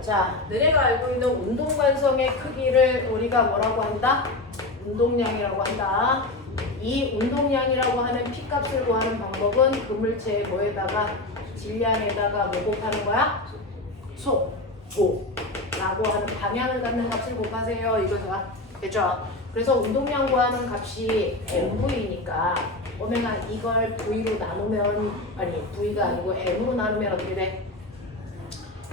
자, 너네가 알고 있는 운동관성의 크기를 우리가 뭐라고 한다? 운동량이라고 한다. 이 운동량이라고 하는 P값을 구하는 방법은 그물체의 뭐에다가 질량에다가 뭐 곱하는 거야? 속도 라고 하는 방향을 갖는 값을 곱하세요. 이거가 됐죠? 그래서 운동량 구하는 값이 MV니까 오메가 이걸 V로 나누면 아니 V가 아니고 M으로 나누면 어떻게 돼?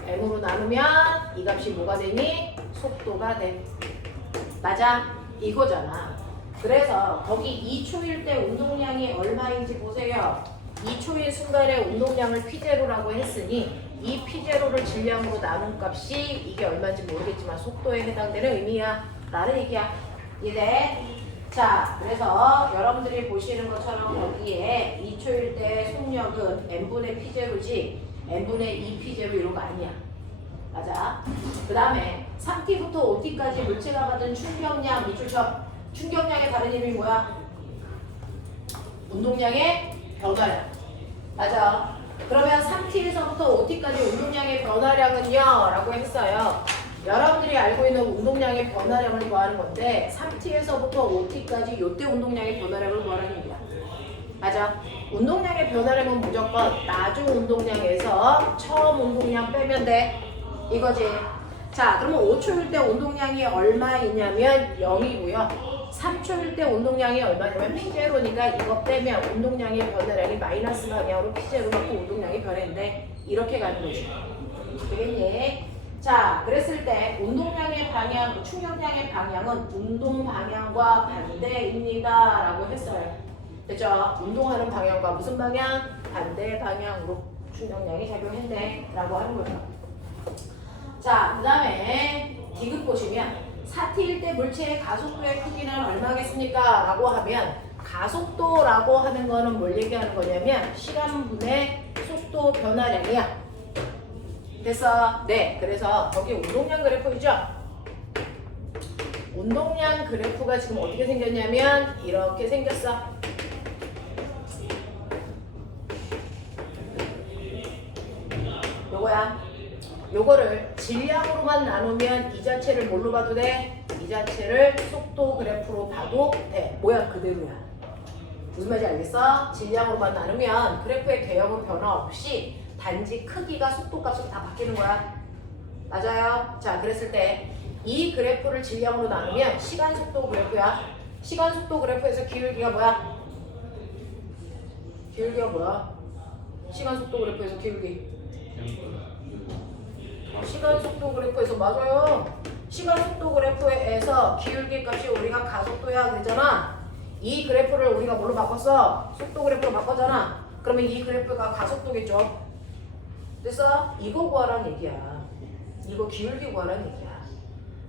M으로 나누면 이 값이 뭐가 되니? 속도가 돼. 맞아? 이거잖아. 그래서 거기 2초일 때 운동량이 얼마인지 보세요. 2초인 순간에 운동량을 P0라고 했으니 이 P0를 질량으로 나눈 값이 이게 얼마인지 모르겠지만 속도에 해당되는 의미야 라는 얘기야. 이해? 자, 그래서 여러분들이 보시는 것처럼 거기에 2초일 때 속력은 n분의 P0지 n분의 2P0 이런 거 아니야. 맞아. 그 다음에 3T부터 5T까지 물체가 받은 충격량 밑줄 쳐. 충격량의 다른 이름이 뭐야? 운동량의 변화량. 맞아. 그러면 3T에서부터 5T까지 운동량의 변화량은요? 라고 했어요. 여러분들이 알고 있는 운동량의 변화량을 구하는 건데 3T에서부터 5T까지 요때 운동량의 변화량을 구하라는 얘기야. 맞아. 운동량의 변화량은 무조건 나중 운동량에서 처음 운동량 빼면 돼. 이거지. 자, 그러면 5초일 때 운동량이 얼마이냐면 0이고요. 3초일 때 운동량이 얼마냐면 P0니까 이거 빼면 운동량의 변화량이 마이너스 방향으로 P0 갖고 운동량이 변했는데 이렇게 가는 거지. 되겠니? 자, 그랬을 때 운동량의 방향, 충격량의 방향은 운동 방향과 반대입니다 라고 했어요. 됐죠? 운동하는 방향과 무슨 방향? 반대 방향으로 충격량이 작용했네 라고 하는 거예요. 자, 그 다음에 디귿 보시면 4T일 때 물체의 가속도의 크기는 얼마겠습니까? 라고 하면 가속도라고 하는 거는 뭘 얘기하는 거냐면 시간분의 속도 변화량이야. 됐어? 네. 그래서 거기 운동량 그래프이죠? 운동량 그래프가 지금 어떻게 생겼냐면 이렇게 생겼어. 요거야. 요거를 질량으로만 나누면 이 자체를 뭘로 봐도 돼? 이 자체를 속도 그래프로 봐도 돼. 모양 그대로야. 무슨 말인지 알겠어? 질량으로만 나누면 그래프의 개형은 변화 없이 단지 크기가 속도 값으로 다 바뀌는 거야. 맞아요? 자, 그랬을 때 이 그래프를 질량으로 나누면 시간 속도 그래프야. 시간 속도 그래프에서 기울기가 뭐야? 기울기가 뭐야? 시간 속도 그래프에서 기울기. 시간 속도 그래프에서 맞아요. 시간 속도 그래프에서 기울기 값이 우리가 가속도야 되잖아. 이 그래프를 우리가 뭘로 바꿨어? 속도 그래프로 바꿨잖아. 그러면 이 그래프가 가속도겠죠. 됐어? 이거 구하라는 얘기야. 이거 기울기 구하라는 얘기야.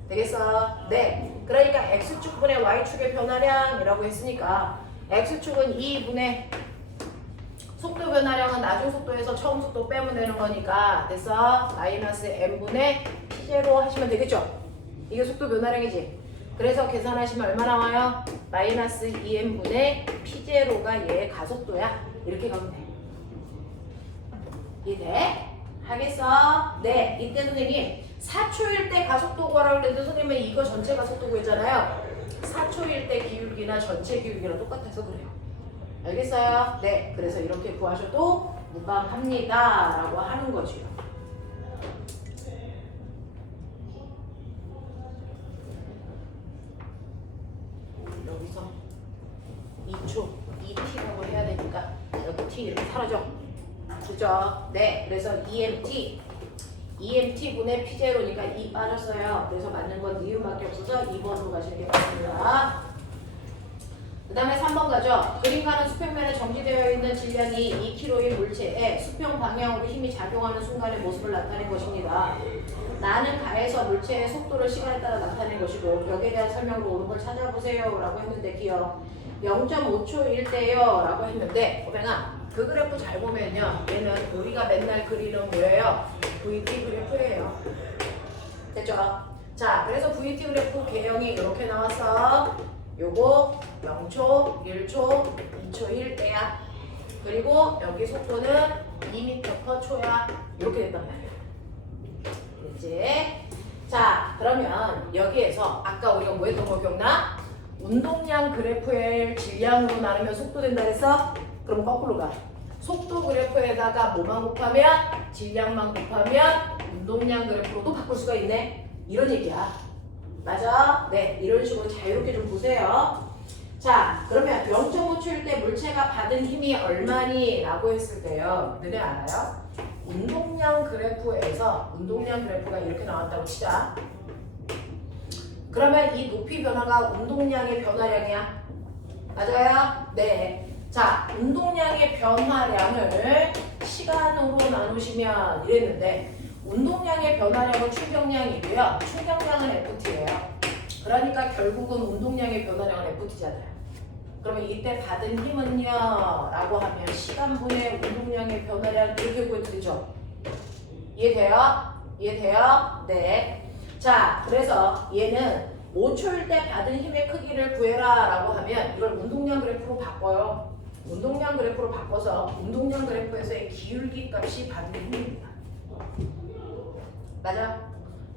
되겠어? 네. 그러니까 X축분의 Y축의 변화량이라고 했으니까 X축은 2분의 속도 변화량은 나중 속도에서 처음 속도 빼면 되는 거니까 됐어? 마이너스 n분의 P0 하시면 되겠죠? 이게 속도 변화량이지? 그래서 계산하시면 얼마 나와요? 마이너스 2n분의 P0가 얘의 가속도야. 이렇게 가면 돼. 이해돼? 하겠어? 네. 이때 선생님 4초일 때 가속도 구하라고 했는데 선생님은 이거 전체 가속도 구했잖아요. 4초일 때 기울기나 전체 기울기랑 똑같아서 그래요. 알겠어요? 네. 그래서 이렇게 구하셔도 무방합니다 라고 하는 거죠. 여기서 2초, 2t라고 해야 되니까 여기 t 이렇게 사라져. 그죠? 네. 그래서 EMT분의 P0니까 2 빠졌어요. 그래서 맞는 건 니은밖에 없어서 2번으로 가시는 게 맞습니다. 그 다음에 3번 가죠. 그림과는 수평면에 정지되어 있는 질량이 2kg의 물체에 수평 방향으로 힘이 작용하는 순간의 모습을 나타낸 것입니다. 나는 가에서 물체의 속도를 시간에 따라 나타낸 것이고 여기에 대한 설명으로 옳은 걸 찾아보세요 라고 했는데 기억 0.5초일 때요 라고 했는데 오뱅아 그 그래프 잘 보면요 얘는 우리가 맨날 그리는 뭐예요? VT 그래프예요. 됐죠? 자, 그래서 VT 그래프 개형이 이렇게 나왔어. 요거 0초, 1초, 2초일 때야. 그리고 여기 속도는 2m/초야. 이렇게 됐단 말이야. 됐지? 자, 그러면 여기에서 아까 우리가 뭐 했던 거 기억나? 운동량 그래프를 질량으로 나누면 속도 된다 했어? 그럼 거꾸로 가. 속도 그래프에다가 뭐만 곱하면? 질량만 곱하면 운동량 그래프로도 바꿀 수가 있네. 이런 얘기야. 맞아? 네, 이런 식으로 자유롭게 좀 보세요. 자, 그러면 0.5초일 때 물체가 받은 힘이 얼마니? 라고 했을 때요. 너네 알아요? 운동량 그래프에서 운동량 그래프가 이렇게 나왔다고 치자. 그러면 이 높이 변화가 운동량의 변화량이야. 맞아요? 네. 자, 운동량의 변화량을 시간으로 나누시면 이랬는데 운동량의 변화량은 충격량이고요. 충격량은 FT예요. 그러니까 결국은 운동량의 변화량은 FT잖아요. 그러면 이때 받은 힘은요? 라고 하면 시간분의 운동량의 변화량 이렇게 구해도 되죠? 이해돼요? 이해돼요? 네. 자, 그래서 얘는 5초일 때 받은 힘의 크기를 구해라 라고 하면 이걸 운동량 그래프로 바꿔요. 운동량 그래프로 바꿔서 운동량 그래프에서의 기울기 값이 받은 힘입니다. 맞아?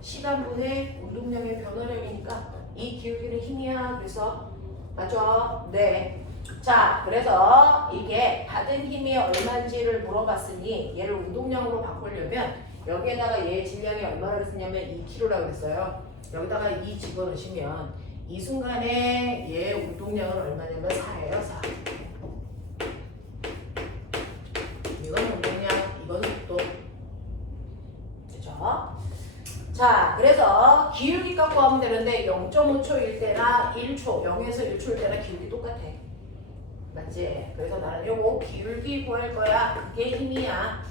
시간분의 운동량의 변화량이니까 이 기울기는 힘이야. 그래서 맞죠? 네. 자, 그래서 이게 받은 힘이 얼마인지를 물어봤으니 얘를 운동량으로 바꾸려면 여기에다가 얘 질량이 얼마라고 했냐면 2kg라고 했어요. 여기다가 2 집어넣으시면 이 순간에 얘 운동량은 얼마냐면 4예요. 4. 이건 운동량, 이건 속도. 그죠? 자, 그래서 기울기 값 구하면 되는데 0.5초일 때나 1초, 0에서 1초일 때나 기울기 똑같아. 맞지? 그래서 나는 요거 기울기 구할 거야. 그게 힘이야.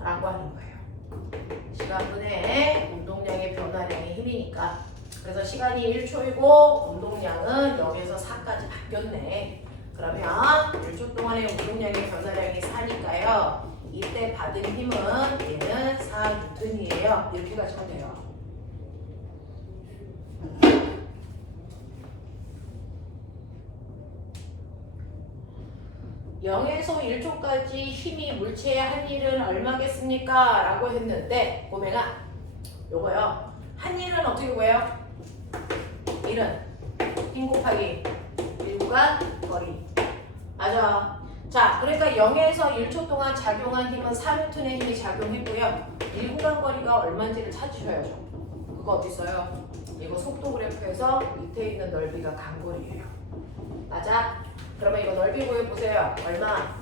라고 하는 거예요. 시간분의 운동량의 변화량의 힘이니까. 그래서 시간이 1초이고 운동량은 0에서 4까지 바뀌었네. 그러면 1초 동안의 운동량의 변화량이 4니까요. 이때 받은 힘은 얘는 4N이에요. 이렇게 가시면 돼요. (0에서 1초까지) 힘이 물체에 한 일은 얼마겠습니까? 라고 했는데 보면은 요거요. 한 일은 어떻게 구해요? 1은 힘 곱하기 1구간 거리. 맞아. 자, 그러니까 0에서 1초 동안 작용한 힘은 4N의 힘이 작용했고요. 1구간 거리가 얼마인지를 찾으셔야죠. 그거 어디 있어요? 이거 속도 그래프에서 밑에 있는 넓이가 간거리예요. 맞아? 그러면 이거 넓이 구해보세요. 얼마?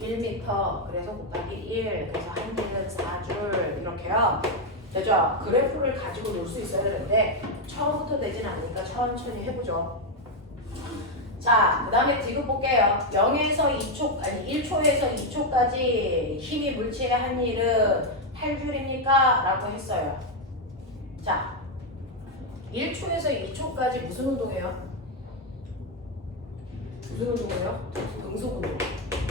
1m. 그래서 곱하기 1. 그래서 한 일은 4줄. 이렇게요. 되죠? 그래프를 가지고 놀 수 있어야 되는데 처음부터 되진 않으니까 천천히 해보죠. 자, 그 다음에 디귿 볼게요. 0에서 2초, 아니 1초에서 2초까지 힘이 물체에 한 일은 8줄입니까? 라고 했어요. 자, 1초에서 2초까지 무슨 운동이에요? 무슨 운동이에요? 등속운동.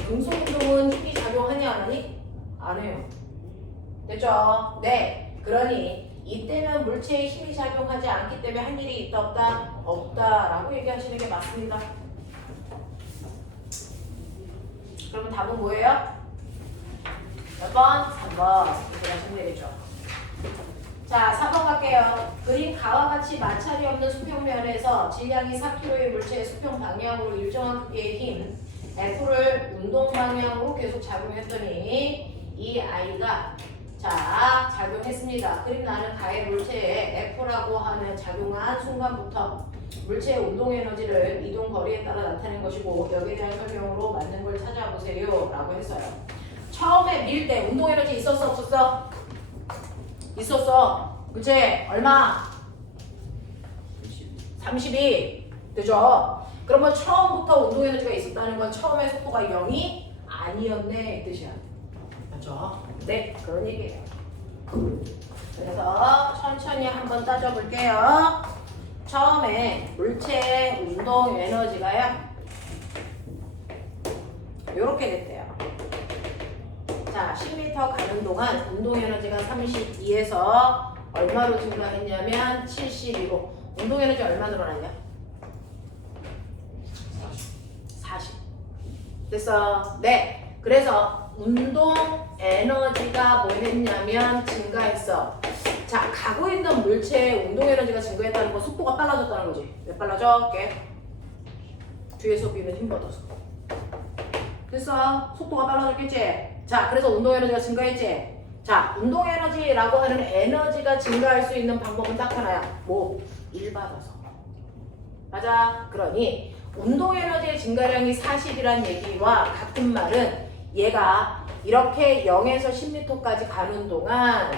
등속운동은 힘이 작용하니 안 하니? 안 해요. 됐죠? 네. 그러니 이때는 물체에 힘이 작용하지 않기 때문에 한 일이 있다 없다? 없다라고 얘기하시는 게 맞습니다. 그러면 답은 뭐예요? 몇 번? 3번. 이렇게 하시면 되겠죠. 자, 4번 갈게요. 그린 가와 같이 마찰이 없는 수평면에서 질량이 4kg의 물체의 수평 방향으로 일정한 크기의 힘 F를 운동 방향으로 계속 작용했더니 이 아이가 자, 작용했습니다. 그림 나는 가의 물체에 F라고 하는 작용한 순간부터 물체의 운동 에너지를 이동 거리에 따라 나타낸 것이고 여기에 대한 설명으로 맞는 걸 찾아보세요 라고 했어요. 처음에 밀 때 운동 에너지 있었어 없었어? 있었어. 그치? 얼마? 32. 되죠? 그러면 처음부터 운동 에너지가 있었다는 건 처음에 속도가 0이 아니었네 이 뜻이야. 맞죠? 네, 그런 얘기예요. 그래서 천천히 한번 따져볼게요. 처음에 물체의 운동 에너지가요. 요렇게 됐대요. 자, 10m 가는 동안 운동 에너지가 32에서 얼마로 증가했냐면 72로. 운동 에너지 얼마 늘어났냐? 40. 됐어. 네. 그래서 운동 에너지가 뭐 했냐면 증가했어. 자, 가고 있는 물체의 운동 에너지가 증가했다는 건 속도가 빨라졌다는 거지. 왜 빨라져? 뒤에서 비는 힘 받아서. 됐어? 속도가 빨라졌겠지? 자, 그래서 운동 에너지가 증가했지? 자, 운동 에너지라고 하는 에너지가 증가할 수 있는 방법은 딱 하나야. 뭐? 1 받아서. 맞아? 그러니 운동 에너지의 증가량이 40이란 얘기와 같은 말은 얘가 이렇게 0에서 10m까지 가는 동안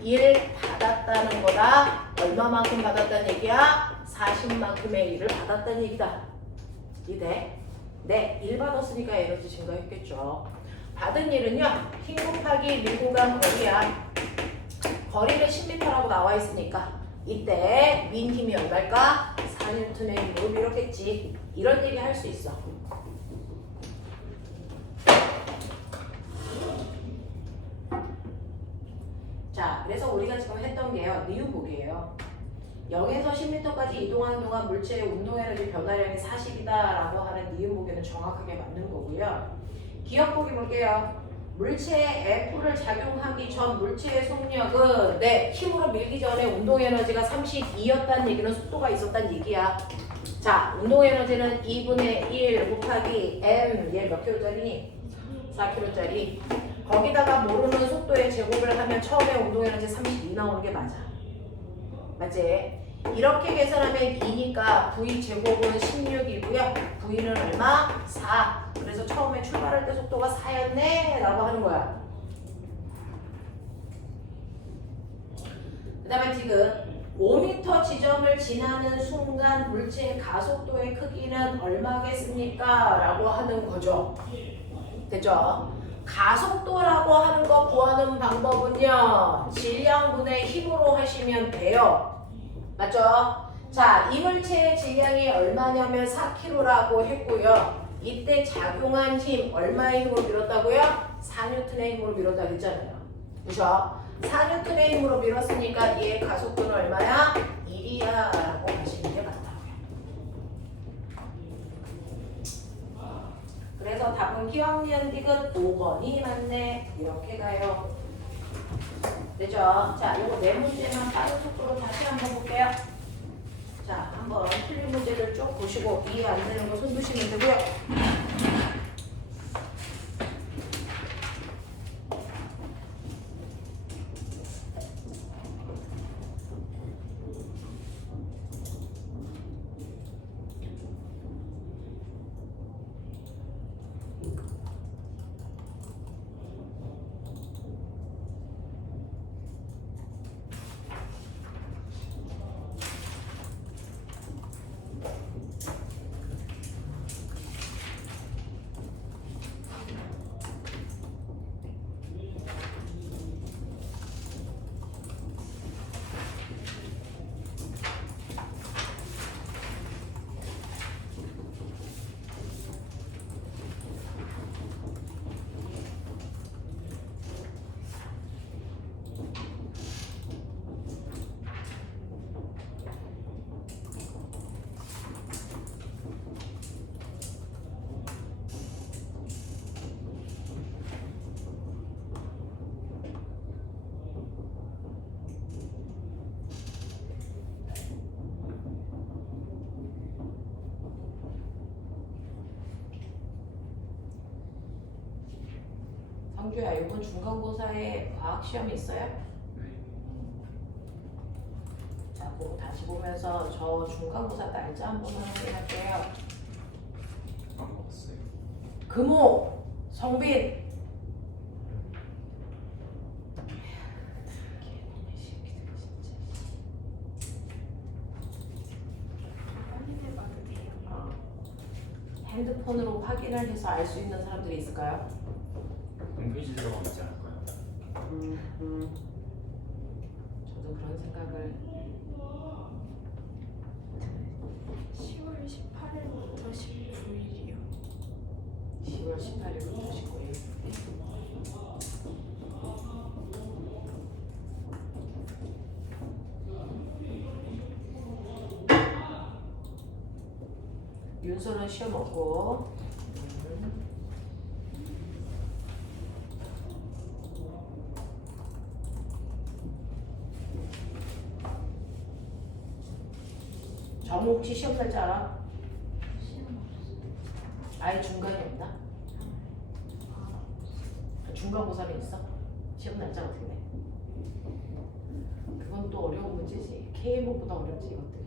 1 받았다는 거다. 얼마만큼 받았다는 얘기야? 40만큼의 1을 받았다는 얘기다. 이해돼? 네, 1 받았으니까 에너지 증가했겠죠. 받은 1은요, 힘 곱하기 밀고 간 거리야. 거리는 10m라고 나와 있으니까 이때 민 힘이 얼마일까? 4N의 힘으로 밀었겠지. 이런 얘기 할 수 있어. 자, 그래서 우리가 지금 했던 게요, 니은복이에요. 0에서 10m까지 이동하는 동안 물체의 운동에너지 변화량이 40이다 라고 하는 니은복에는 정확하게 맞는 거고요. 기억보기 볼게요. 물체의 F를 작용하기 전 물체의 속력은 힘으로 밀기 전에 운동에너지가 32였다는 얘기는 속도가 있었다는 얘기야. 자, 운동에너지는 2분의 1 곱하기 M, 얘 몇 킬로짜리니? 4킬로짜리. 거기다가 모르는 속도의 제곱을 하면 처음에 운동에너지 32 나오는 게 맞아. 맞지? 이렇게 계산하면 2니까 V 제곱은 16이고요. V는 얼마? 4. 그래서 처음에 출발할 때 속도가 4였네 라고 하는 거야. 그 다음에 지금 5m 지점을 지나는 순간 물체의 가속도의 크기는 얼마겠습니까? 라고 하는 거죠. 됐죠? 가속도라고 하는 거 구하는 방법은요, 질량분의 힘으로 하시면 돼요. 맞죠? 자, 이 물체의 질량이 얼마냐면 4kg라고 했고요. 이때 작용한 힘 얼마의 힘으로 밀었다고요? 4N의 힘으로 밀었다고 했잖아요. 그죠? 4N의 힘으로 밀었으니까 얘의 가속도는 얼마야? 1이야 라고 하시는 게 맞다고요. 그래서 답은 기억니은 디귿 5번이 맞네. 이렇게 가요. 되죠? 자, 요거 네 문제만 빠른 속도로 다시 한번 볼게요. 자, 한번 틀린 문제들 쭉 보시고 이해 안 되는 거 손 드시면 되고요. 성규야, 이번 중간고사에 과학 시험이 있어요? 자, 그거 다시 보면서 저 중간고사 날짜 한번 확인할게요. 안 먹었어요. 금호, 성빈. 핸드폰으로 확인을 해서 알 수 있는 사람들이 있을까요? 홈페이지 들어가면 있지 않을까요? 저도 그런 생각을. 10월 18일부터 19일이요. 10월 18일부터 19일. 윤서는 시험 없고. 영호 혹시 시험 날짜 알아? 시험 없어요. 아예 중간이 없나? 중간고사는 있어? 시험 날짜 어떻게 돼? 그건 또 어려운 문제지. KMO보다 어렵지 이것들이.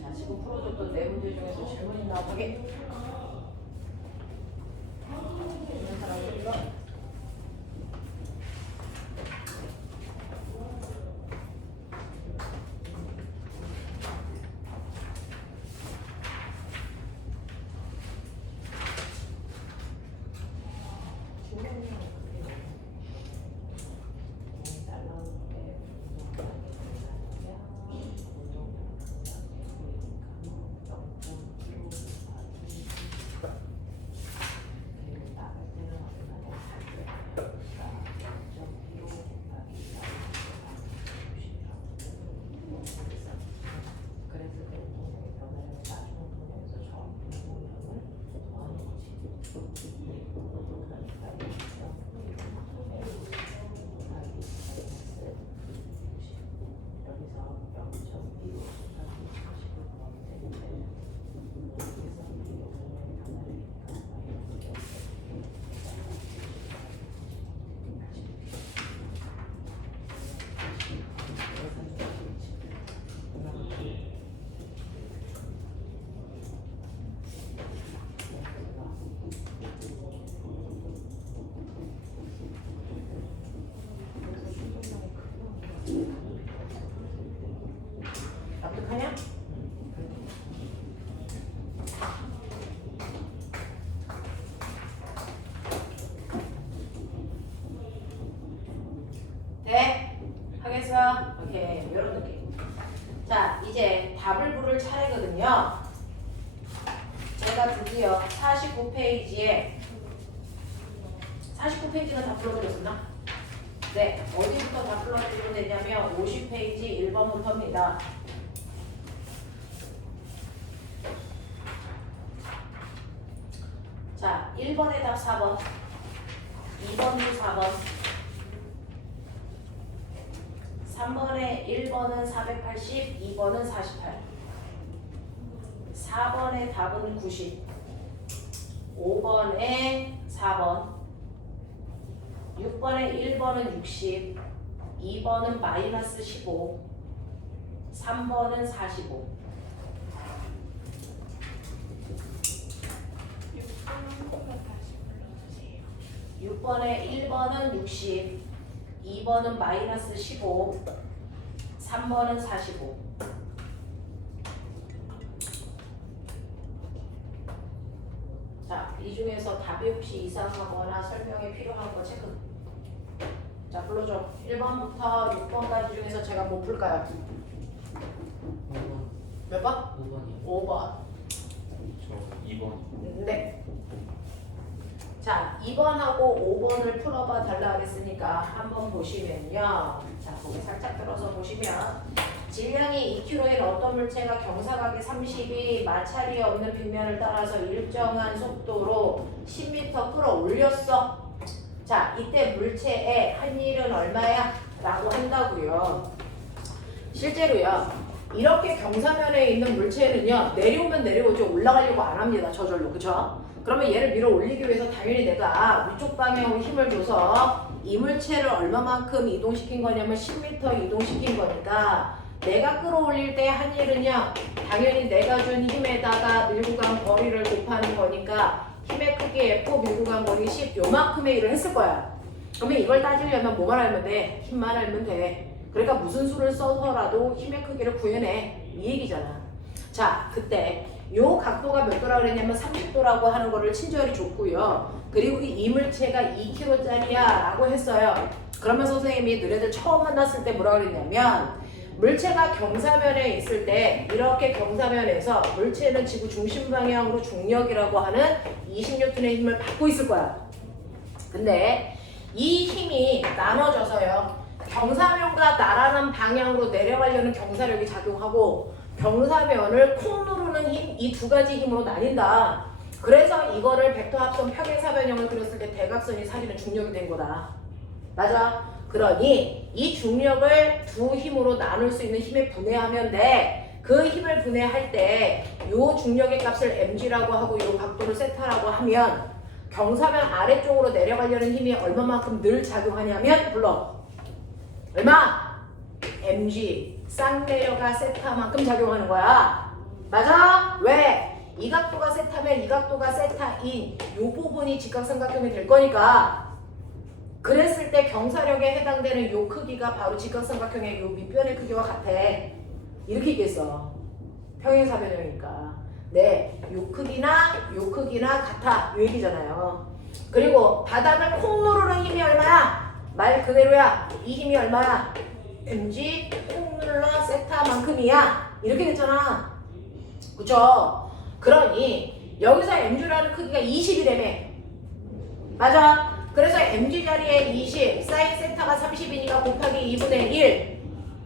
자, 지금 풀어줬던 네 문제 중에서 질문이 나오게. 있는 사람 있어? 납득하냐? 네? 하겠어? 오케이, 이런 느낌. 자, 이제 답을 부를 차례거든요. 제가 드디어 49페이지에 49페이지는 다 불러드렸었나? 네, 어디부터 다 불러드리면 되냐면 50페이지 1번부터입니다. 자, 1번의 답 4번, 2번도 4번, 3번의 1번은 480, 2번은 48, 4번의 답은 90, 5번에 4번, 6번에 1번은 60, 2번은 마이너스 15, 3번은 45. 6번부터 다시 불러주세요. 6번에 1번은 60, 2번은 마이너스 15, 3번은 45. 자, 이 중에서 답이 혹시 이상하거나 설명이 필요한 거 체크. 자, 자, 불러줘. 1번부터 6번까지 중에서 제가 뭐 풀까요? 5번. 몇 번? 5번이요. 5번. 저 2번. 네. 자, 2번하고 5번을 풀어봐 달라 그랬으니까 한번 보시면요. 자, 거기 살짝 들어서 보시면 질량이 2kg인 어떤 물체가 경사각이 30이 마찰이 없는 빗면을 따라서 일정한 속도로 10m 끌어올렸어. 자, 이때 물체의 한일은 얼마야? 라고 한다고요. 실제로요. 이렇게 경사면에 있는 물체는요. 내려오면 내려오죠. 올라가려고 안 합니다. 저절로. 그쵸? 그러면 얘를 밀어 올리기 위해서 당연히 내가 위쪽 방향으로 힘을 줘서 이 물체를 얼마만큼 이동시킨 거냐면 10m 이동시킨 거니까 내가 끌어올릴 때 한일은요. 당연히 내가 준 힘에다가 밀고 간 거리를 곱하는 거니까 힘의 크기 F 밀고 간 거리 10 요만큼의 일을 했을 거야. 그러면 이걸 따지려면 뭐만 알면 돼? 힘만 알면 돼. 그러니까 무슨 수를 써서라도 힘의 크기를 구해내. 이 얘기잖아. 자, 그때 요 각도가 몇 도라고 그랬냐면 30도라고 하는 거를 친절히 줬고요. 그리고 이 이물체가 2kg짜리야 라고 했어요. 그러면 선생님이 너네들 처음 만났을 때 뭐라고 그랬냐면 물체가 경사면에 있을 때 이렇게 경사면에서 물체는 지구 중심 방향으로 중력이라고 하는 20N의 힘을 받고 있을 거야. 근데 이 힘이 나눠져서요. 경사면과 나란한 방향으로 내려가려는 경사력이 작용하고 경사면을 콕 누르는 힘, 이 두 가지 힘으로 나뉜다. 그래서 이거를 벡터 합선 평행사변형을 그렸을 때 대각선이 사실은 중력이 된 거다. 맞아? 그러니 이 중력을 두 힘으로 나눌 수 있는 힘에 분해하면 돼. 그 힘을 분해할 때 요 중력의 값을 mg라고 하고 요 각도를 세타라고 하면 경사면 아래쪽으로 내려가려는 힘이 얼마만큼 늘 작용하냐면 불러. 얼마? mg 쌍내려가 세타만큼 작용하는 거야. 맞아? 왜? 이 각도가 세타면 이 각도가 세타인 요 부분이 직각삼각형이 될 거니까 그랬을 때 경사력에 해당되는 요 크기가 바로 직각삼각형의 요 밑변의 크기와 같아. 이렇게 얘기했어. 평행사변형이니까. 네, 요 크기나 같아. 요 얘기잖아요. 그리고 바닥을 콕 누르는 힘이 얼마야? 말 그대로야. 이 힘이 얼마야? mg 콕 눌러 세타만큼이야. 이렇게 됐잖아. 그쵸? 그러니 여기서 mg라는 크기가 20이라며. 맞아? 그래서 mg 자리에 20, 사인 세타가 30이니까 곱하기 2분의 1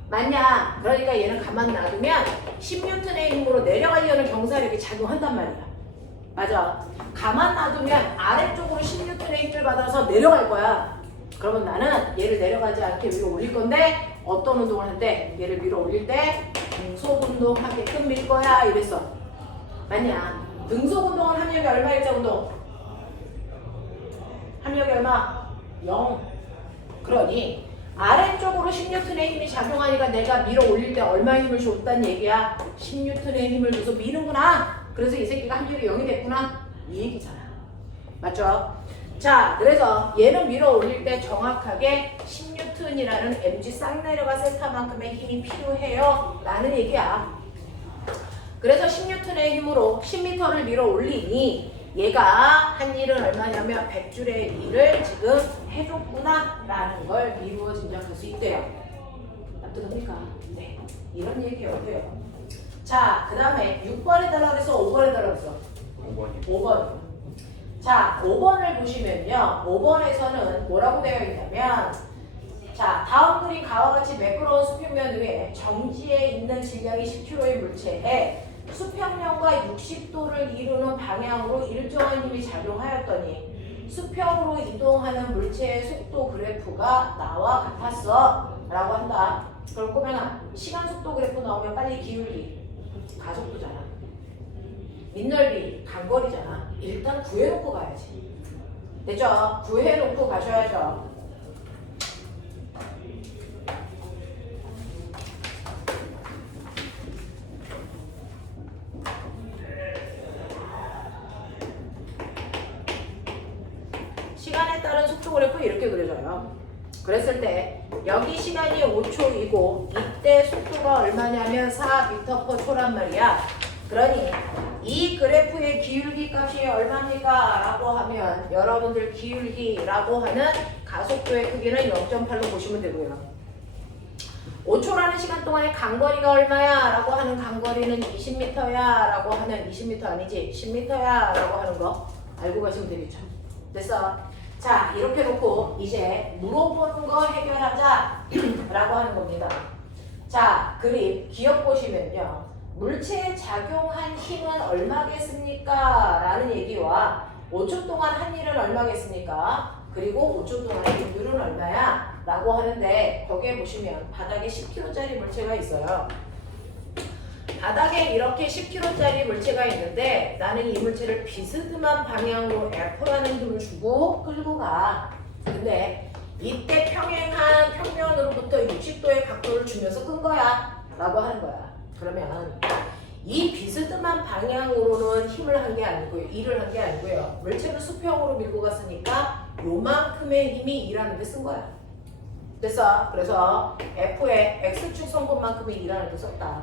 맞냐? 그러니까 얘는 가만 놔두면 10N의 힘으로 내려가려는 경사력이 작용한단 말이야. 맞아? 가만 놔두면 아래쪽으로 10N의 힘을 받아서 내려갈 거야. 그러면 나는 얘를 내려가지 않게 위로 올릴 건데 어떤 운동을 할 때? 얘를 위로 올릴 때 등속 운동하게끔 밀 거야 이랬어. 맞냐? 등속 운동은 합력이 얼마 일자 운동? 합력이 얼마? 0. 그러니 아래쪽으로 10N의 힘이 작용하니까 내가 밀어 올릴 때 얼마 힘을 줬단 얘기야? 10N의 힘을 줘서 미는구나. 그래서 이 새끼가 합력이 0이 됐구나. 이 얘기잖아. 맞죠? 자, 그래서 얘는 밀어 올릴 때 정확하게 10N이라는 mg 쌍내려가 세타만큼의 힘이 필요해요. 라는 얘기야. 그래서 10N의 힘으로 10m를 밀어 올리니 얘가 한 일은 얼마냐면 100줄의 일을 지금 해줬구나 라는 걸 미루어 짐작할 수 있대요. 납득합니까? 네. 이런 얘기예요. 돼요. 자, 그 다음에 6번 해달라고 해서 5번 해달라고 했어. 5번이요. 5번. 자, 5번을 보시면요. 5번에서는 뭐라고 되어 있냐면 자, 다음 그림 가와 같이 매끄러운 수평면 위에 정지에 있는 질량이 10kg의 물체에 수평면과 60도를 이루는 방향으로 일정한 힘이 작용하였더니 수평으로 이동하는 물체의 속도 그래프가 나와 같았어 라고 한다. 그럼 꼬맹아, 시간 속도 그래프 나오면 빨리 기울기 가속도잖아. 밑넓이 간거리잖아. 일단 구해놓고 가야지. 됐죠? 구해놓고 가셔야죠. 시간에 따른 속도 그래프 이렇게 그려져요. 그랬을 때 여기 시간이 5초이고 이때 속도가 얼마냐면 4m/초란 말이야. 그러니 이 그래프의 기울기 값이 얼마입니까? 라고 하면 여러분들 기울기라고 하는 가속도의 크기는 0.8로 보시면 되고요. 5초라는 시간 동안에 간거리가 얼마야? 라고 하는 간거리는 20m야 라고 하는 20m 아니지 10m야 라고 하는 거 알고 가시면 되겠죠. 됐어? 자 이렇게 놓고 이제 물어보는 거 해결하자 라고 하는 겁니다. 자 그림 기억 보시면요. 물체에 작용한 힘은 얼마겠습니까? 라는 얘기와 5초 동안 한 일은 얼마겠습니까? 그리고 5초 동안의 비율은 얼마야? 라고 하는데 거기에 보시면 바닥에 10kg짜리 물체가 있어요. 바닥에 이렇게 10kg짜리 물체가 있는데 나는 이 물체를 비스듬한 방향으로 F라는 힘을 주고 끌고 가. 근데 이때 평행한 평면으로부터 60도의 각도를 주면서 끈 거야 라고 하는 거야. 그러면 이 비스듬한 방향으로는 힘을 한 게 아니고요. 일을 한 게 아니고요. 물체를 수평으로 밀고 갔으니까 요만큼의 힘이 일하는 데 쓴 거야. 됐어? 그래서 F의 X축 성분만큼의 일하는 데 썼다.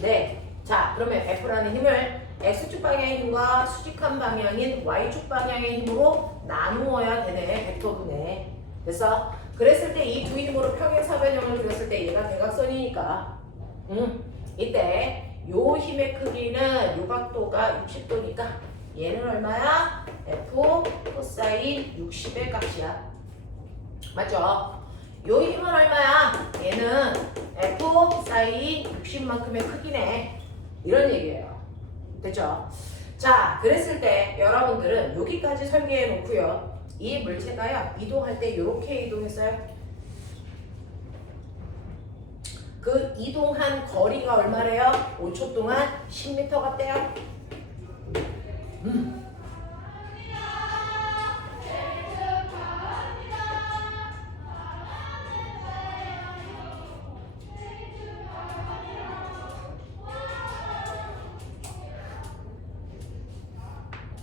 네. 자, 그러면 F라는 힘을 X축 방향의 힘과 수직한 방향인 Y축 방향의 힘으로 나누어야 되네. 벡터분에. 됐어? 그랬을 때 이 두 힘으로 평행사변형을 그렸을 때 얘가 대각선이니까 이때 요 힘의 크기는 요 각도가 60도니까 얘는 얼마야? F 코사인 60의 값이야. 맞죠? 요 힘은 얼마야? 얘는 F 사인 60만큼의 크기네. 이런 얘기예요. 됐죠? 자, 그랬을 때 여러분들은 여기까지 설계해 놓고요. 이 물체가요, 이동할 때 이렇게 이동했어요. 그 이동한 거리가 얼마래요? 5초 동안 10m 같대요.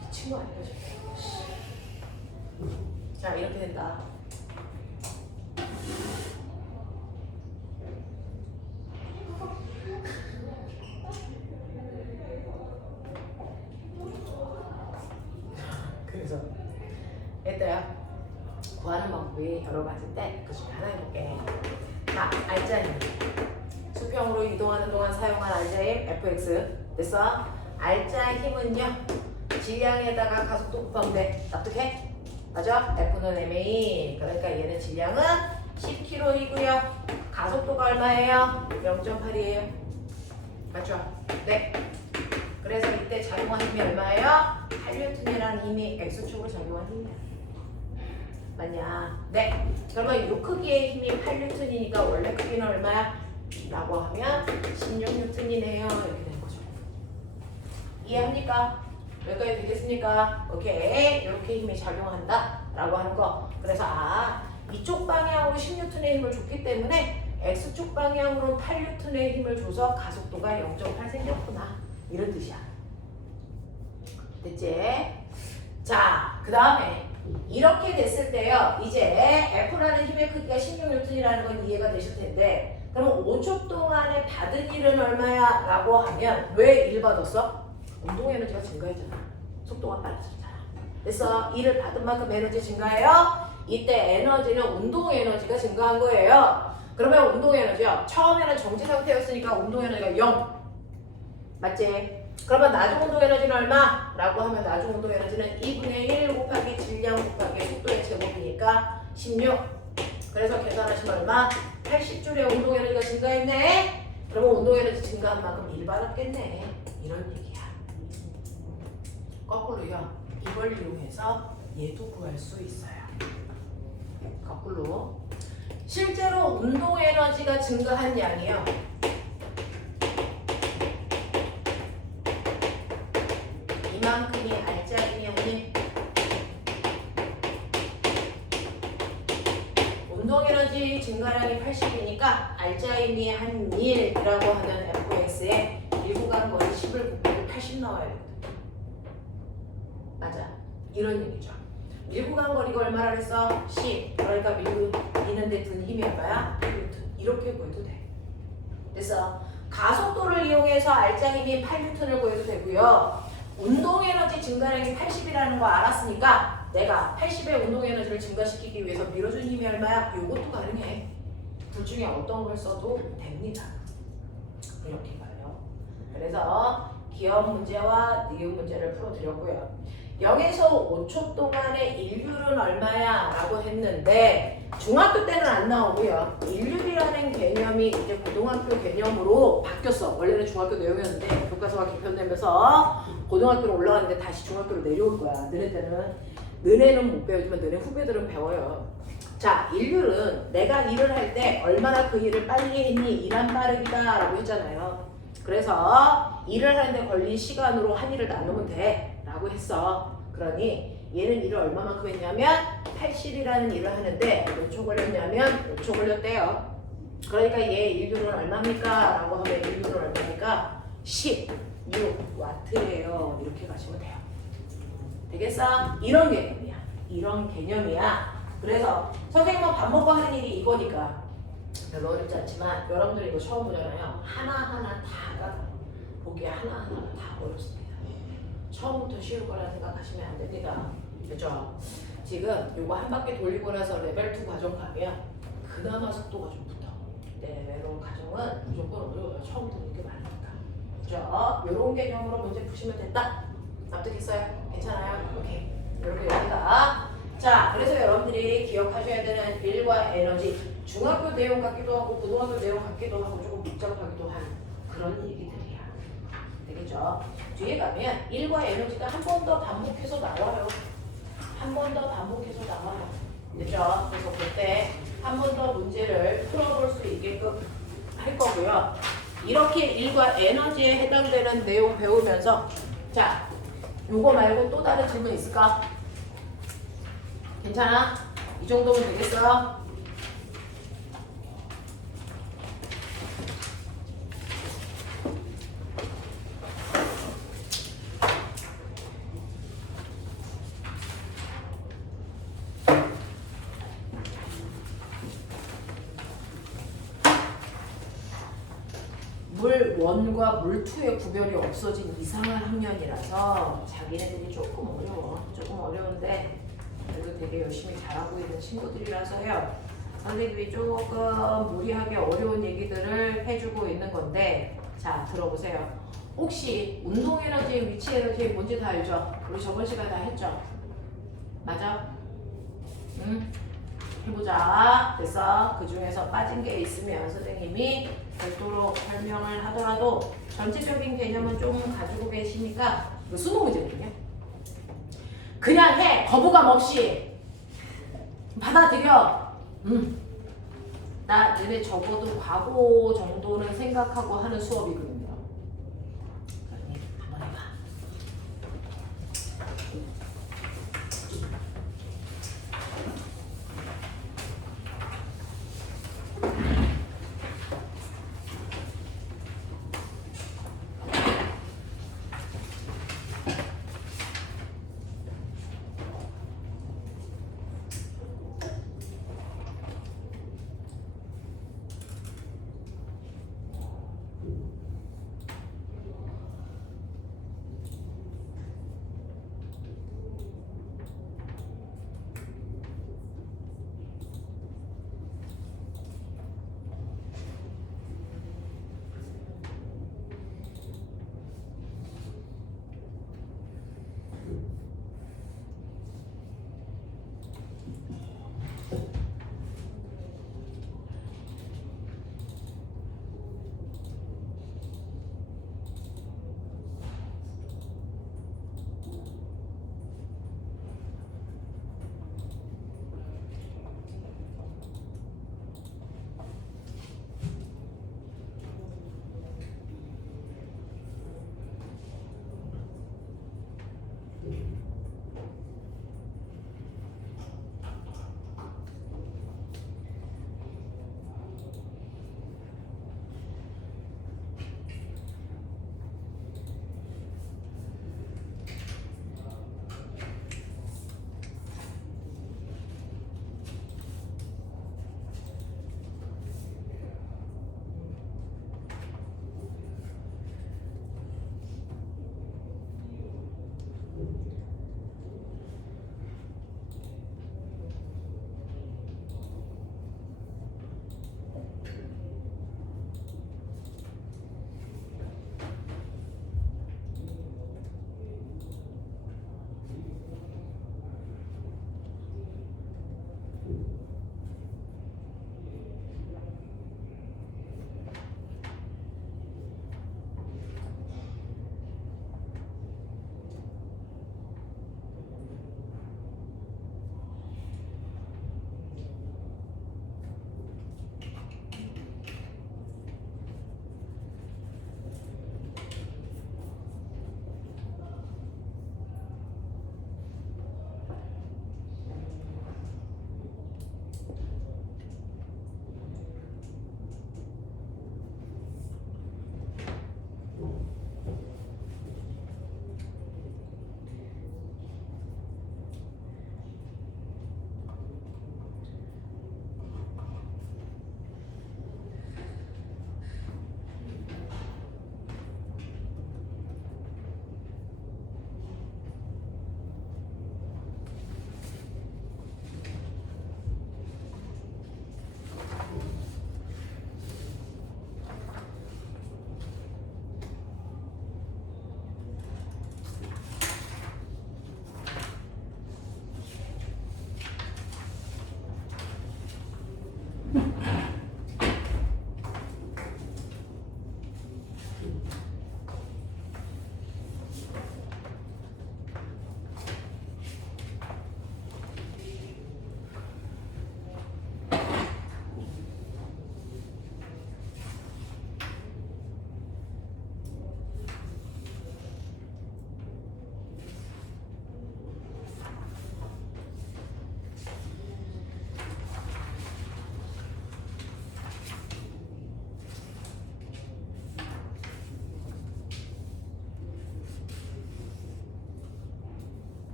미친 거 아니야, 지금? 자, 이렇게 된다. 그래서 얘들아 구하는 방법이 여러 가지인데 그 중에 하나 해볼게. 자, 알짜힘 수평으로 이동하는 동안 사용한 알짜힘 fx. 됐어? 알짜힘은요 질량에다가 가속도 곱하면 돼. 납득해? 맞아? F는 ma. 그러니까 얘는 질량은 10kg이고요. 가속도가 얼마예요? 0.8이에요. 맞죠? 네. 그래서 이때 작용한 힘이 얼마예요? 8N이라는 힘이 X축으로 작용한 힘이야. 맞냐? 네. 그러면 이 크기의 힘이 8N이니까 원래 크기는 얼마야? 라고 하면 16N이네요. 이렇게 되는 거죠. 이해합니까? 여기까지 되겠습니까? 오케이. 이렇게 힘이 작용한다. 라고 하는 거. 그래서 이쪽 방향으로 16N의 힘을 줬기 때문에 X축 방향으로 8N의 힘을 줘서 가속도가 0.8 생겼구나. 이런 뜻이야. 됐지? 자, 그 다음에 이렇게 됐을 때요. 이제 F라는 힘의 크기가 16N이라는 건 이해가 되실 텐데 그럼 5초 동안에 받은 일은 얼마야? 라고 하면 왜 1 받았어? 운동 에너지가 증가했잖아. 속도가 빨라졌잖아. 그래서 일을 받은 만큼 에너지 증가해요. 이때 에너지는 운동 에너지가 증가한 거예요. 그러면 운동 에너지요. 처음에는 정지 상태였으니까 운동 에너지가 0. 맞지? 그러면 나중 운동 에너지는 얼마? 라고 하면 나중 운동 에너지는 2분의 1 곱하기 질량 곱하기 속도의 제곱이니까 16. 그래서 계산하시면 얼마? 80줄의 운동 에너지가 증가했네. 그러면 운동 에너지 증가한 만큼 1 받았겠네. 이런 얘기야. 거꾸로요. 이걸 이용해서 얘도 구할 수 있어요. 거꾸로. 실제로 운동 에너지가 증가한 양이요. 이만큼이 알짜임이 형님. 운동 에너지 증가량이 80이니까 알짜임이 한 1이라고 하는 fx에 밀고간 거리 10을 곱하기 80 나와야 되거든. 맞아. 이런 얘기죠. 밀고 간 거리가 얼마라 그랬어? 10. 그러니까 밀고 있는데 든 힘이 얼마야? 이렇게 구해도 돼. 됐어. 가속도를 이용해서 알짱이니 8N을 구해도 되고요. 운동에너지 증가량이 80이라는 거 알았으니까 내가 80의 운동에너지를 증가시키기 위해서 밀어준 힘이 얼마야? 이것도 가능해. 둘 중에 어떤 걸 써도 됩니다. 이렇게 가요. 그래서 기억 문제와 니은 문제를 풀어드렸고요. 여기서 5초 동안의 일률은 얼마야? 라고 했는데 중학교 때는 안 나오고요. 일률이라는 개념이 이제 고등학교 개념으로 바뀌었어. 원래는 중학교 내용이었는데 교과서가 개편되면서 고등학교로 올라갔는데 다시 중학교로 내려올 거야. 너네는 못 배우지만 너네 후배들은 배워요. 자, 일률은 내가 일을 할 때 얼마나 그 일을 빨리 했니? 일한 빠르기다 라고 했잖아요. 그래서 일을 하는데 걸린 시간으로 한 일을 나누면 돼 라고 했어. 그러니 얘는 일을 얼마만큼 했냐면 80이라는 일을 하는데 몇 초 걸렸냐면 5초 걸렸대요. 그러니까 얘 일률은 얼마입니까? 라고 하면 일률은 얼마입니까? 16W예요. 이렇게 가시면 돼요. 되겠어? 이런 개념이야. 이런 개념이야. 그래서 선생님은 밥 먹고 하는 일이 이거니까 별로 어렵지 않지만 여러분들이 이거 처음 보잖아요. 하나하나 다가 보기에 하나하나 다 어렵습니다. 처음부터 쉬울 거라 생각하시면 안 됩니다. 그죠? 지금 요거 한 바퀴 돌리고 나서 레벨 2 과정 가면 그나마 속도가 좀 붙어. 레벨 1 과정은 무조건 어려워요. 처음부터 이렇게 많으니까. 그죠? 요런 개념으로 문제 푸시면 된다. 납득했어요? 괜찮아요? 오케이. 이렇게 여기다. 자, 그래서 여러분들이 기억하셔야 되는 일과 에너지. 중학교 내용 같기도 하고 고등학교 내용 같기도 하고 조금 복잡하기도 한 그런 얘기들이야. 되겠죠? 뒤에 가면 일과 에너지가 한 번 더 반복해서 나와요. 한 번 더 반복해서 나와요. 그죠? 그래서 그때 한 번 더 문제를 풀어볼 수 있게끔 할 거고요. 이렇게 일과 에너지에 해당되는 내용 배우면서 자, 요거 말고 또 다른 질문 있을까? 괜찮아? 이 정도면 되겠어요? 물 1과 물 2의 구별이 없어진 이상한 학년이라서 자기네들이 조금 어려워. 조금 어려운데 그래도 되게 열심히 잘하고 있는 친구들이라서요. 선생님이 조금 무리하게 어려운 얘기들을 해주고 있는 건데 자, 들어보세요. 혹시 운동 에너지, 위치 에너지 뭔지 다 알죠? 우리 저번 시간에 다 했죠? 맞아? 응? 해보자. 됐어. 그 중에서 빠진 게 있으면 선생님이 별도로 설명을 하더라도 전체적인 개념은 좀 가지고 계시니까 이거 수능 문제거든요. 그냥 해. 거부감 없이. 받아들여. 나 너네 적어도 과거 정도는 생각하고 하는 수업이거든요. 그러니 한번 해봐.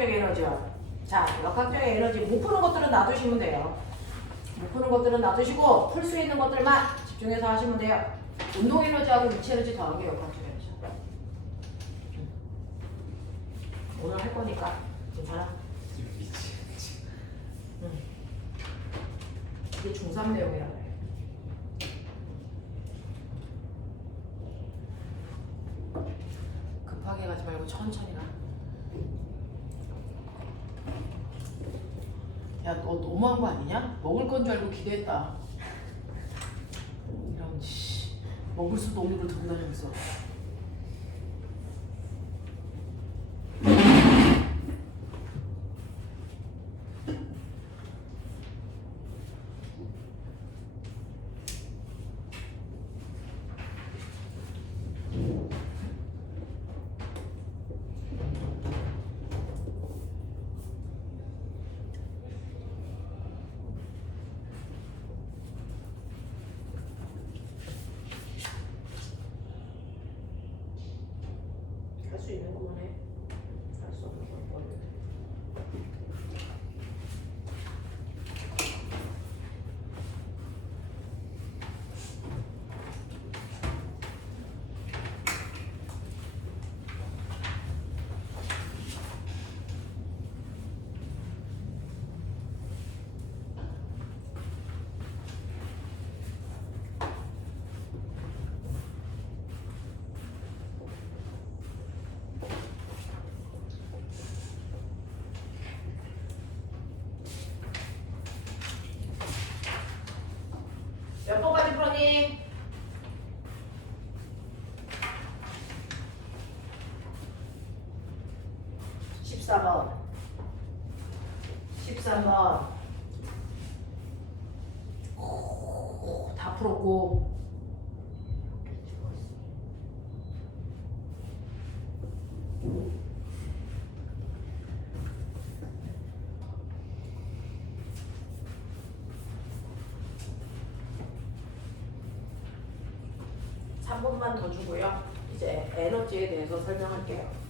역학적 에너지요. 자, 역학적 에너지 못 푸는 것들은 놔두시면 돼요. 못 푸는 것들은 놔두시고 풀 수 있는 것들만 집중해서 하시면 돼요. 운동 에너지하고 위치 에너지 더한 게 역학적 에너지. 오늘 할 거니까 괜찮아. 미치. 이게 중3 내용이라고 해. 급하게 가지 말고 천천히 가. 야, 너 너무한 거 아니냐? 먹을 건 줄 알고 기대했다. 이런 씨, 먹을 수도 없는 걸 들고 다니면서. 할 수 있는 것만 해. 할 수 없는 건 버려. 몇 번까지 풀었니? 14번. 13번. 다 풀었고. 한 번만 더 주고요. 이제 에너지에 대해서 설명할게요.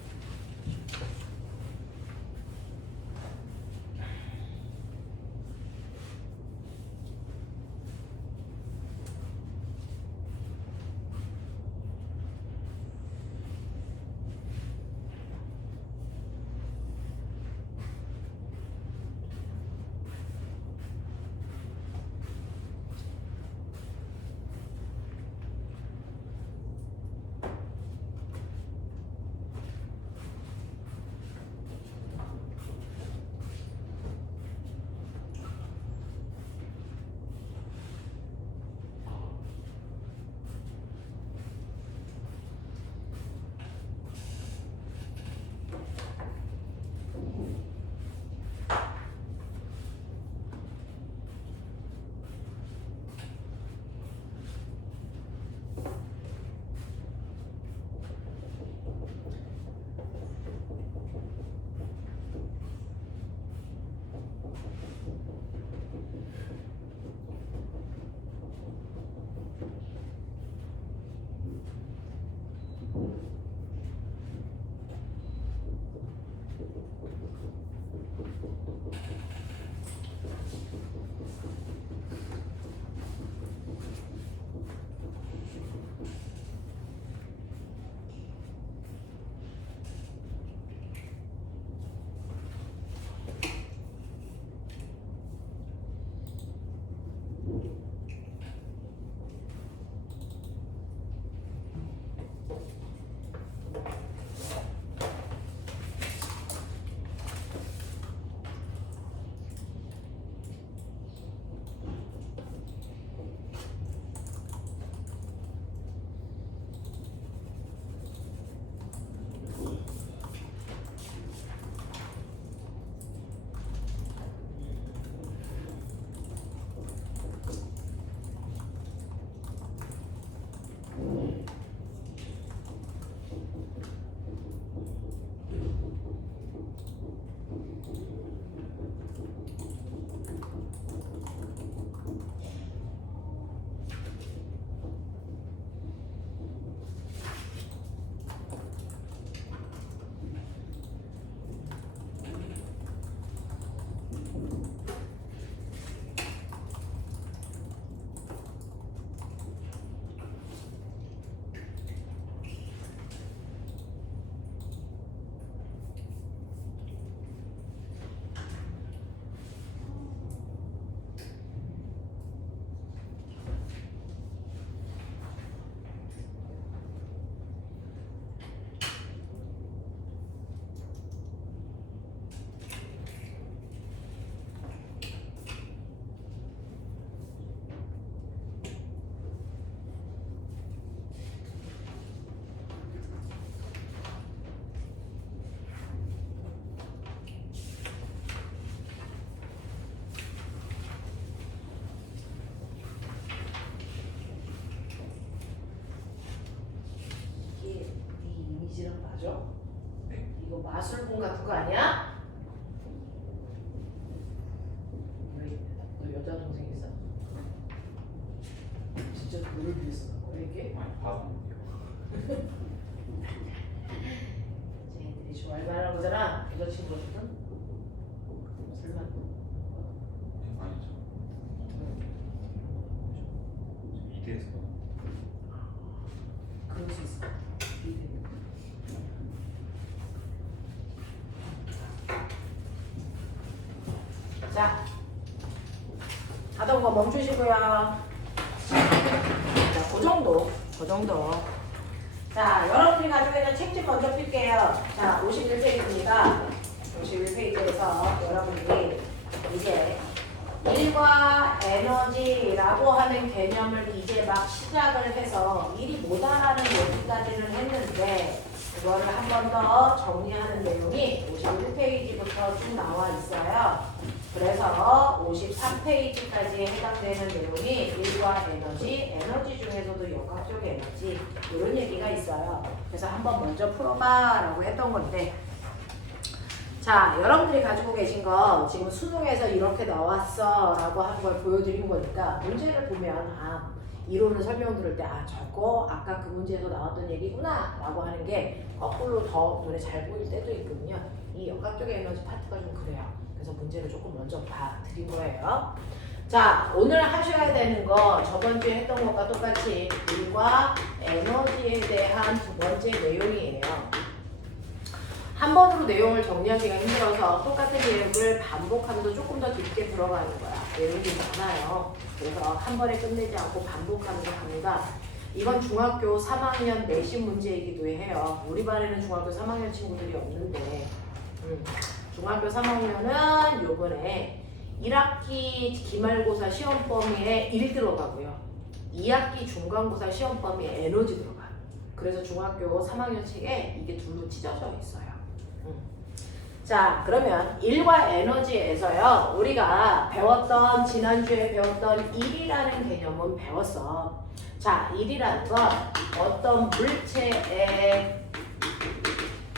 너를 위해서. 왜 이게? 많이 받았는데요. 쟤들이 좋아할 만한 거잖아. 여자친구거든. 설마. 아니죠. 이대에서 그럴 수 있어. 자, 하던 거 멈추시고요. 자, 그 정도. 자, 여러분이 가지고 있는 책 좀 먼저 필게요. 자, 51페이지입니다. 51페이지에서 여러분이 이제 일과 에너지라고 하는 개념을 이제 막 시작을 해서 일이 뭐다라는 얘기까지는 했는데 그거를 한 번 더 정리하는 내용이 51페이지부터 쭉 나와 있어요. 그래서 53페이지까지에 해당되는 내용이 일과 에너지, 에너지 중에서도 역학적 에너지 이런 얘기가 있어요. 그래서 한번 먼저 풀어봐 라고 했던 건데 자, 여러분들이 가지고 계신 거 지금 수능에서 이렇게 나왔어 라고 하는 걸 보여드린 거니까 문제를 보면 아, 이론을 설명 들을 때 아, 저거 아까 그 문제에서 나왔던 얘기구나 라고 하는 게 거꾸로 더 눈에 잘 보일 때도 있거든요. 이 역학적 에너지 파트가 좀 그래요. 그래서 문제를 조금 먼저 봐드린 거예요. 자, 오늘 하셔야 되는 거 저번 주에 했던 것과 똑같이 일과 에너지에 대한 두 번째 내용이에요. 한 번으로 내용을 정리하기가 힘들어서 똑같은 내용을 반복하면서 조금 더 깊게 들어가는 거야. 내용이 많아요. 그래서 한 번에 끝내지 않고 반복하면서 갑니다. 이건 중학교 3학년 내신 문제이기도 해요. 우리 반에는 중학교 3학년 친구들이 없는데 중학교 3학년은 요번에 1학기 기말고사 시험 범위에 1 들어가고요. 2학기 중간고사 시험 범위에 에너지 들어가요. 그래서 중학교 3학년 책에 이게 둘로 찢어져 있어요. 자, 그러면 일과 에너지에서요. 우리가 배웠던 지난주에 배웠던 일이라는 개념은 배웠어. 자, 일이라는 건 어떤 물체에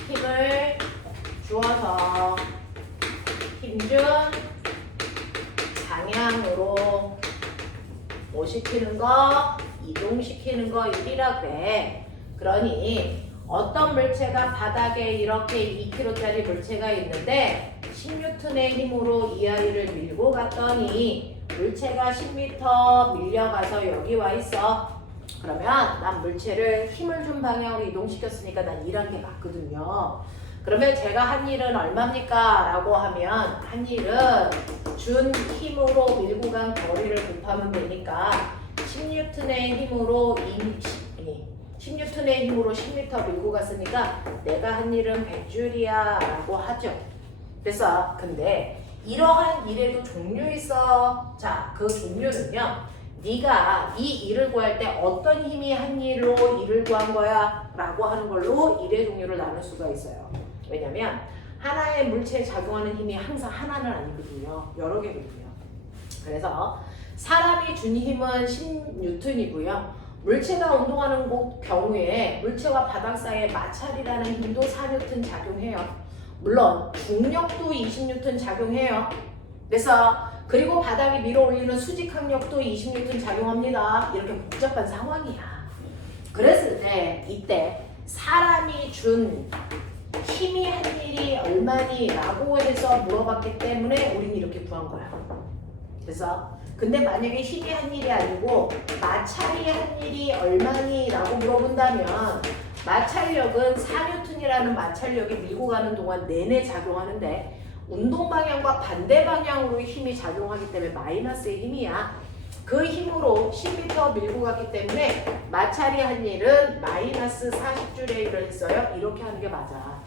힘을 주어서 힘준 방향으로 뭐 시키는 거, 이동시키는 거 일이라고 해. 그러니 어떤 물체가 바닥에 이렇게 2kg짜리 물체가 있는데 10N의 힘으로 이 아이를 밀고 갔더니 물체가 10m 밀려가서 여기 와 있어. 그러면 난 물체를 힘을 준 방향으로 이동시켰으니까 난 일한 게 맞거든요. 그러면 제가 한 일은 얼마입니까? 라고 하면 한 일은 준 힘으로 밀고 간 거리를 곱하면 되니까 10N의 힘으로 10N의 힘으로 10m 밀고 갔으니까 내가 한 일은 100줄이야 라고 하죠. 그래서 근데 이러한 일에도 종류 있어. 자, 그 종류는요. 네가 이 일을 구할 때 어떤 힘이 한 일로 일을 구한 거야 라고 하는 걸로 일의 종류를 나눌 수가 있어요. 왜냐면 하나의 물체에 작용하는 힘이 항상 하나는 아니거든요. 여러 개거든요. 그래서 사람이 준 힘은 10N이고요. 물체가 운동하는 경우에 물체와 바닥 사이에 마찰이라는 힘도 4N 작용해요. 물론 중력도 20N 작용해요. 그래서 그리고 바닥에 밀어 올리는 수직 항력도 20N 작용합니다. 이렇게 복잡한 상황이야. 그랬을 때 이때 사람이 준 힘이 한 일이 얼마니? 라고 해서 물어봤기 때문에 우린 이렇게 구한 거야. 그래서 근데 만약에 힘이 한 일이 아니고 마찰이 한 일이 얼마니? 라고 물어본다면 마찰력은 4N이라는 마찰력이 밀고 가는 동안 내내 작용하는데 운동 방향과 반대 방향으로 힘이 작용하기 때문에 마이너스의 힘이야. 그 힘으로 10m 밀고 갔기 때문에 마찰이 한 일은 마이너스 40줄의 일을 했어요. 이렇게 하는 게 맞아.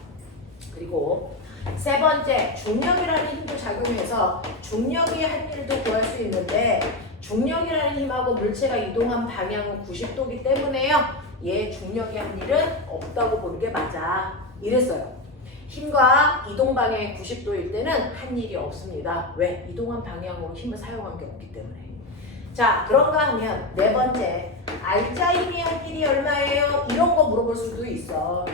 그리고 세 번째, 중력이라는 힘도 작용해서 중력이 한 일도 구할 수 있는데 중력이라는 힘하고 물체가 이동한 방향은 90도이기 때문에요. 얘 중력이 한 일은 없다고 보는 게 맞아. 이랬어요. 힘과 이동 방향이 90도일 때는 한 일이 없습니다. 왜? 이동한 방향으로 힘을 사용한 게 없기 때문에. 자, 그런가 하면 네 번째, 알짜 힘이 한 일이 얼마예요? 이런 거 물어볼 수도 있어.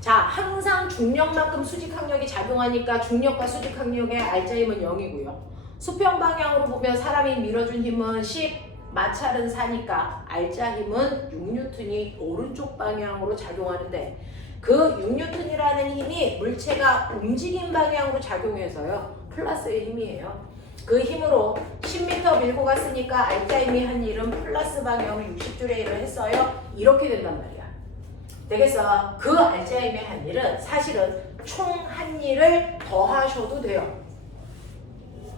자, 항상 중력만큼 수직항력이 작용하니까 중력과 수직항력의 알짜 힘은 0이고요. 수평 방향으로 보면 사람이 밀어준 힘은 10, 마찰은 4니까 알짜 힘은 6N이 오른쪽 방향으로 작용하는데 그 6N이라는 힘이 물체가 움직임 방향으로 작용해서요. 플러스의 힘이에요. 그 힘으로 10m 밀고 갔으니까 알짜 힘이 한 일은 플러스 방향으로 60줄의 일을 했어요. 이렇게 된단 말이야. 되겠어? 그 알짜 힘의 한 일은 사실은 총 한 일을 더하셔도 돼요.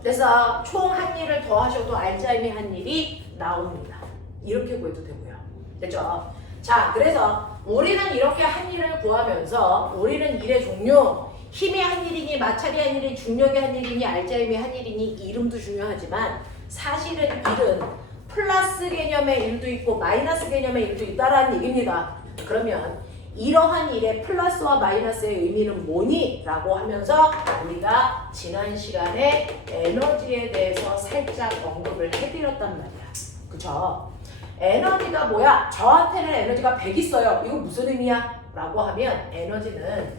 그래서 총 한 일을 더하셔도 알짜 힘의 한 일이 나옵니다. 이렇게 구해도 되고요. 됐죠? 자, 그래서 우리는 이렇게 한 일을 구하면서 우리는 일의 종류, 힘이 한 일이니 마찰이 한 일이니 중력이 한 일이니 알짜 힘이 한 일이니 이름도 중요하지만 사실은 일은 플러스 개념의 일도 있고 마이너스 개념의 일도 있다라는 얘기입니다. 그러면 이러한 일의 플러스와 마이너스의 의미는 뭐니? 라고 하면서 우리가 지난 시간에 에너지에 대해서 살짝 언급을 해드렸단 말이야. 그쵸? 에너지가 뭐야? 저한테는 에너지가 100 있어요. 이거 무슨 의미야? 라고 하면 에너지는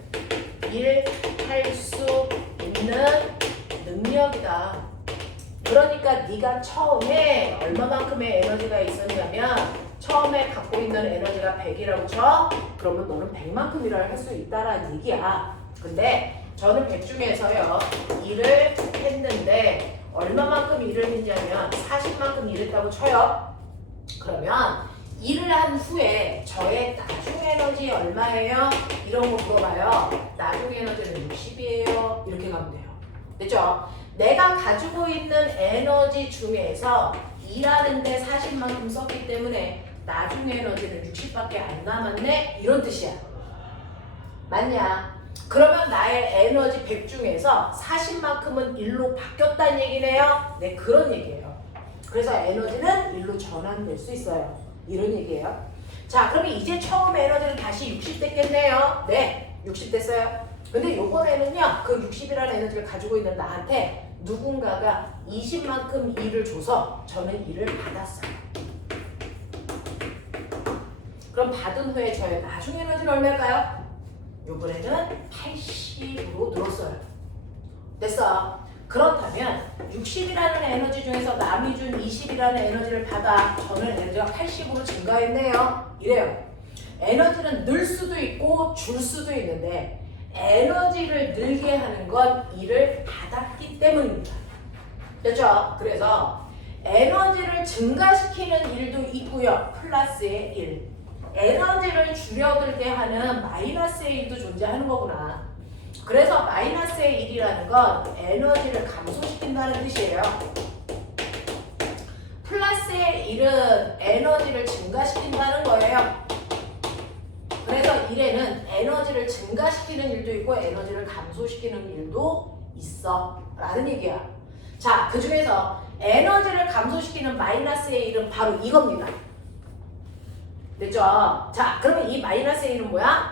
일할 수 있는 능력이다. 그러니까 네가 처음에 얼마만큼의 에너지가 있었냐면 처음에 갖고 있는 에너지가 100이라고 쳐? 그러면 너는 100만큼 일을 할 수 있다라는 얘기야. 근데 저는 100 중에서요. 일을 했는데 얼마만큼 일을 했냐면 40만큼 일했다고 쳐요. 그러면 일을 한 후에 저의 나중 에너지 얼마예요? 이런 거 물어봐요. 나중 에너지는 60이에요. 이렇게 가면 돼요. 됐죠? 내가 가지고 있는 에너지 중에서 일하는데 40만큼 썼기 때문에 나중 에너지는 60밖에 안 남았네? 이런 뜻이야. 맞냐? 그러면 나의 에너지 100 중에서 40만큼은 일로 바뀌었다는 얘기네요? 네, 그런 얘기예요. 그래서 에너지는 일로 전환될 수 있어요. 이런 얘기예요. 자, 그러면 이제 처음 에너지는 다시 60 됐겠네요. 네, 60 됐어요. 근데 요번에는요, 그 60이라는 에너지를 가지고 있는 나한테 누군가가 20만큼 일을 줘서 저는 일을 받았어요. 그럼 받은 후에 저의 나중 에너지는 얼마일까요? 요번에는 80으로 늘었어요. 됐어. 그렇다면 60이라는 에너지 중에서 남이 준 20이라는 에너지를 받아 저는 에너지가 80으로 증가했네요. 이래요. 에너지는 늘 수도 있고 줄 수도 있는데 에너지를 늘게 하는 건 일을 받았기 때문입니다. 됐죠? 그래서 에너지를 증가시키는 일도 있고요. 플러스의 일. 에너지를 줄여들게 하는 마이너스의 일도 존재하는 거구나. 그래서 마이너스의 일이라는 건 에너지를 감소시킨다는 뜻이에요. 플러스의 일은 에너지를 증가시킨다는 거예요. 그래서 일에는 에너지를 증가시키는 일도 있고 에너지를 감소시키는 일도 있어 라는 얘기야. 자, 그 중에서 에너지를 감소시키는 마이너스의 일은 바로 이겁니다. 됐죠? 자, 그러면 이 마이너스의 일은 뭐야?